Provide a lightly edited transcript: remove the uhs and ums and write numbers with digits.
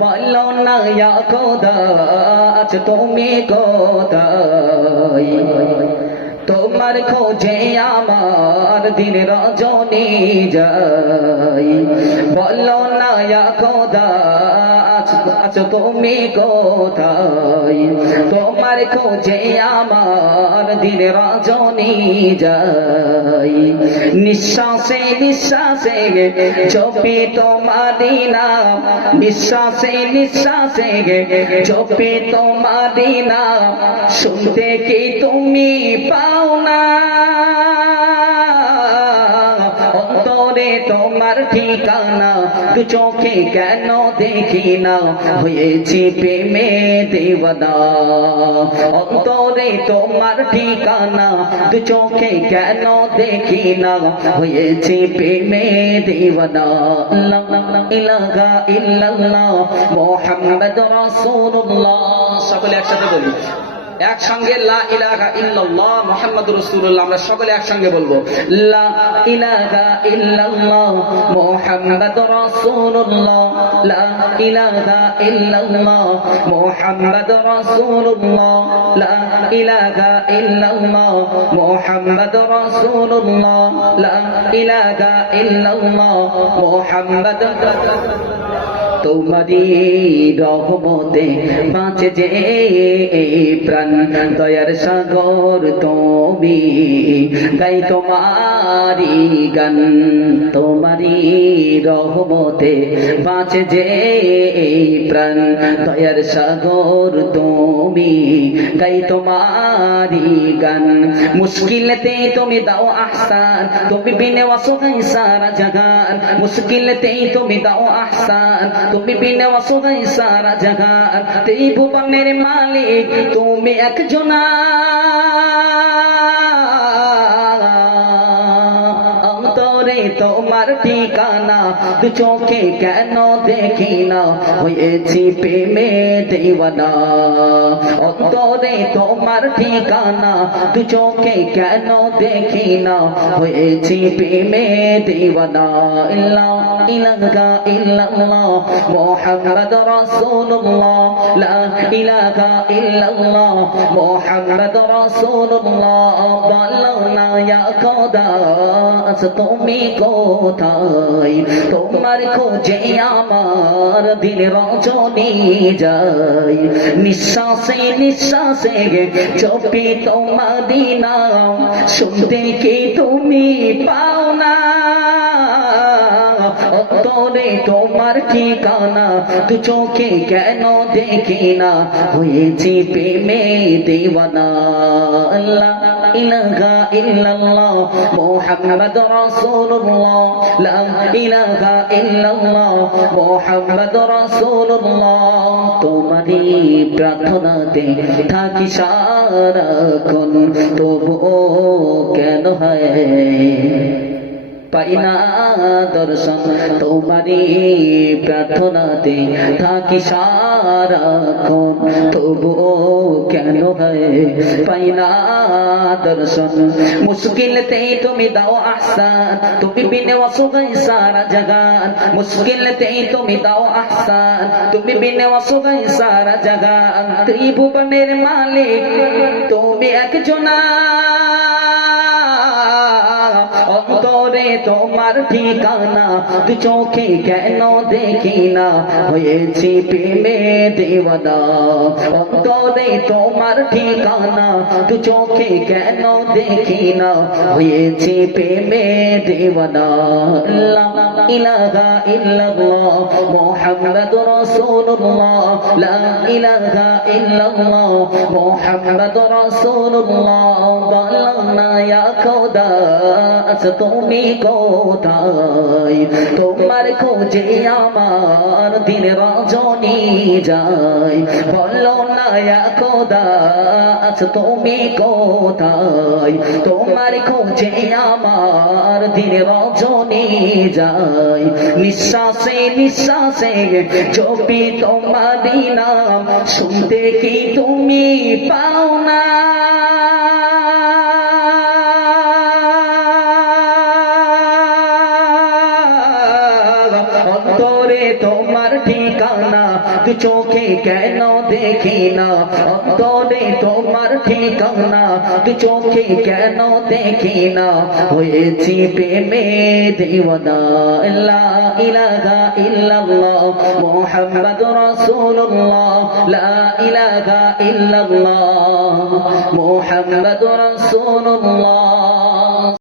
বলো না ইয়া খোদা আজ তুমি কোথায়, তোমার খোঁজে আমার দিন রজনী যাই। বলো না ইয়া খোদা আজ তুমি কোথায়, তোমার খোঁজে আমার দিন রজনী যাই। নিঃশ্বাসে নিঃশ্বাসে জপি তোমারি নাম, নিঃশ্বাসে নিঃশ্বাসে জপি তোমারি নাম, শুনতে কি তুমি পাও না? অন্তরে তোমার ঠিকানা, দু চোখে কেন দেখি না, হয়েছি প্রেমে দেওয়ানা। অন্তরে তোমার ঠিকানা, দু চোখে কেন দেখি না, হয়েছি প্রেমে দেওয়ানা। লা ইলাহা ইল্লাল্লাহ মুহাম্মাদুর রাসূলুল্লাহ। সকলে একসাথে বলি, একসঙ্গে লা ইলাহা ইল্লাল্লাহ মুহাম্মাদুর রাসূলুল্লাহ। আমরা সকলে একসঙ্গে বলবো লা ইলাহা ইল্লাল্লাহ মুহাম্মাদুর রাসূলুল্লাহ, লা ইলাহা ইল্লাল্লাহ মুহাম্মাদুর রাসূলুল্লাহ, লা ইলাহা ইল্লাল্লাহ মুহাম্মাদুর রাসূলুল্লাহ, লা ইলাহা ইল্লাল্লাহ মুহাম্মাদুর। তোমারি রহমতে বাঁচে যে প্রাণ, দয়ার সাগর তুমি, গাই তোমারি গান। তোমারি রহমতে বাঁচে যে প্রাণ, দয়ার সাগর তুমি, গাই তোমারি গান। মুশকিলতে তুমি দাও আহসান, তুমি বিনে অসহায় সারা জাহান। মুশকিলতে তুমি দাও আহসান, তুমি বিনে অসহায় সারা জাহান। ত্রিভুবনের মালিক তুমি একজনা, অন্তরে তোমার ঠিকানা, দু চোখে কেন দেখি না, হয়েছি প্রেমে দেওয়ানা। অন্তরে তোমার ঠিকানা, দু চোখে কেন দেখি না, হয়েছি প্রেমে দেওয়ানা। লা ইলাহা ইল্লাল্লাহ মুহাম্মাদুর রাসূলুল্লাহ, লা ইলাহা ইল্লাল্লাহ মুহাম্মাদুর রাসূলুল্লাহ। বলো না ইয়া খোদা আজ তুমি কোথায়, তোমার খোঁজে আমার দিন রজনী যাই। নিঃশ্বাসে নিঃশ্বাসে জপি তোমারি নাম, শুনতে কি তুমি পাও না? অন্তরে তোমার ঠিকানা, দু চোখে কেন দেখি না, হয়েছি প্রেমে দেওয়ানা। লা ইলাহা ইল্লাল্লাহ মুহাম্মাদুর রাসূলুল্লাহ, লা ইলাহা ইল্লাল্লাহ মুহাম্মাদুর রাসূলুল্লাহ। তোমারি প্রার্থনাতে থাকি সারাক্ষণ, তবুও কেন হয় পাই না দর্শন। তোমারি প্রার্থনাতে থাকি সারাক্ষণ, তবুও কেন হয় পাই না দর্শন। মুশকিলতে তুমি দাও আহসান, তুমি বিনে অসহায় সারা জাহান। মুশকিলতে তুমি দাও আহসান, তুমি বিনে অসহায় সারা জাহান। ত্রিভুবনের মালিক তুমি একজনা, অন্তরে তোমার ঠিকানা, দু চোখে কেন দেখি না, হয়েছি প্রেমে দেওয়ানা। অন্তরে তোমার ঠিকানা, দু চোখে কেন দেখি না, হয়েছি প্রেমে দেওয়ানা। লা ইলাহা ইল্লাল্লাহ মুহাম্মাদুর রাসূলুল্লাহ, লা ইলাহা ইল্লাল্লাহ মুহাম্মাদুর রাসূলুল্লাহ। বলো না ইয়া খোদা আজ তুমি কোথায়, তোমার খোঁজে আমার দিন রজনী যাই। বলো না ইয়া খোদা আজ তুমি কোথায়, তোমার খোঁজে আমার দিন রজনী যাই। নিঃশ্বাসে নিঃশ্বাসে জপি তোমারি নাম, শুনতে কি তুমি পাও না? অন্তরে তোমার ঠিকানা, দু চোখে কেন দেখি না অন্তরে তোমার ঠিকানা দু চোখে কেন দেখি না হয়েছি প্রেমে দেওয়ানা লা ইলাহা ইল্লাল্লাহ মুহাম্মাদুর রাসূলুল্লাহ লা ইলাহা ইল্লাল্লাহ মুহাম্মাদুর রাসূলুল্লাহ